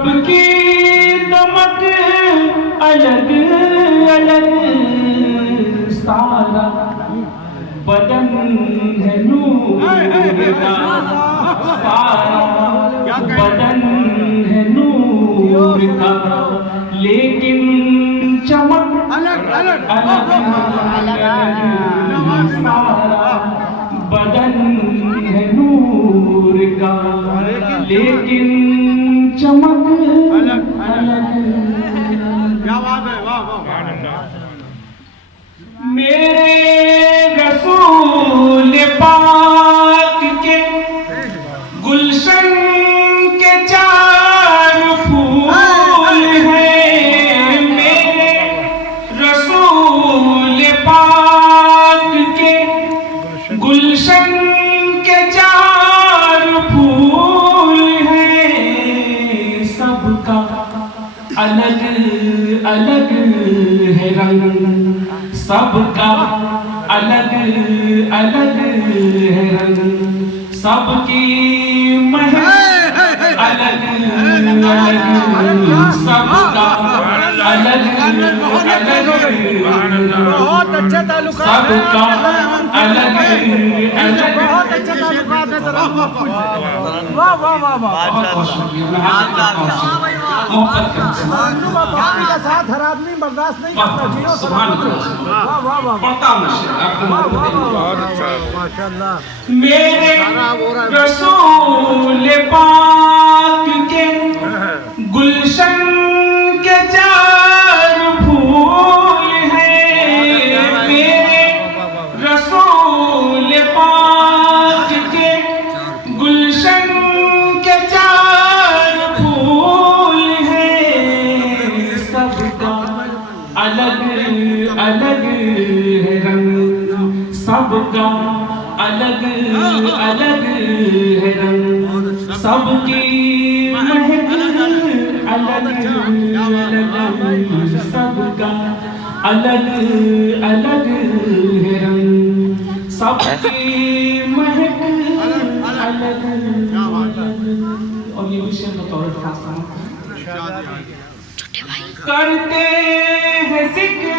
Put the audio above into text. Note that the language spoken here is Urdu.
رب کی دمک الگ الگ سارا بدن ہے نور کا، سارا بدن ہے نور کا، لیکن چمک الگ الگ سارا بدن ہے نور کا، لیکن چمک الگ الگ۔ میرے رسول پاک کے گلشن کے چار پھول ہیں، میرے رسول پاک کے گلشن کے چار پھول ہیں، سب کا الگ الگ ہے رنگ، سب کا الگ الگ ہے رنگ، سب کی مہک الگ الگ، سب کا الگ الگ، بہت اچھے تعلقات سب کا الگ الگ۔ بہت اچھے تعلقات ہیں، ذرا واہ واہ واہ واہ، باپی کا ساتھ ہر آدمی برداشت نہیں کرتا جی، واہ واہ واہ، ماشاء اللہ۔ میرے رسول پاک کے گلشن کے چار پھول ہیں، میرے رسول پاک کے گلشن کے چار پھول ہیں، سب کا الگ الگ ہے رنگ، سب کا الگ الگ ہے رنگ، سب کی مہک الگ الگ، سب کا الگ الگ ہے رنگ، سب کی مہک الگ الگ۔ اور یہ بھی شعر بطور خاص کرتے ہیں ذکر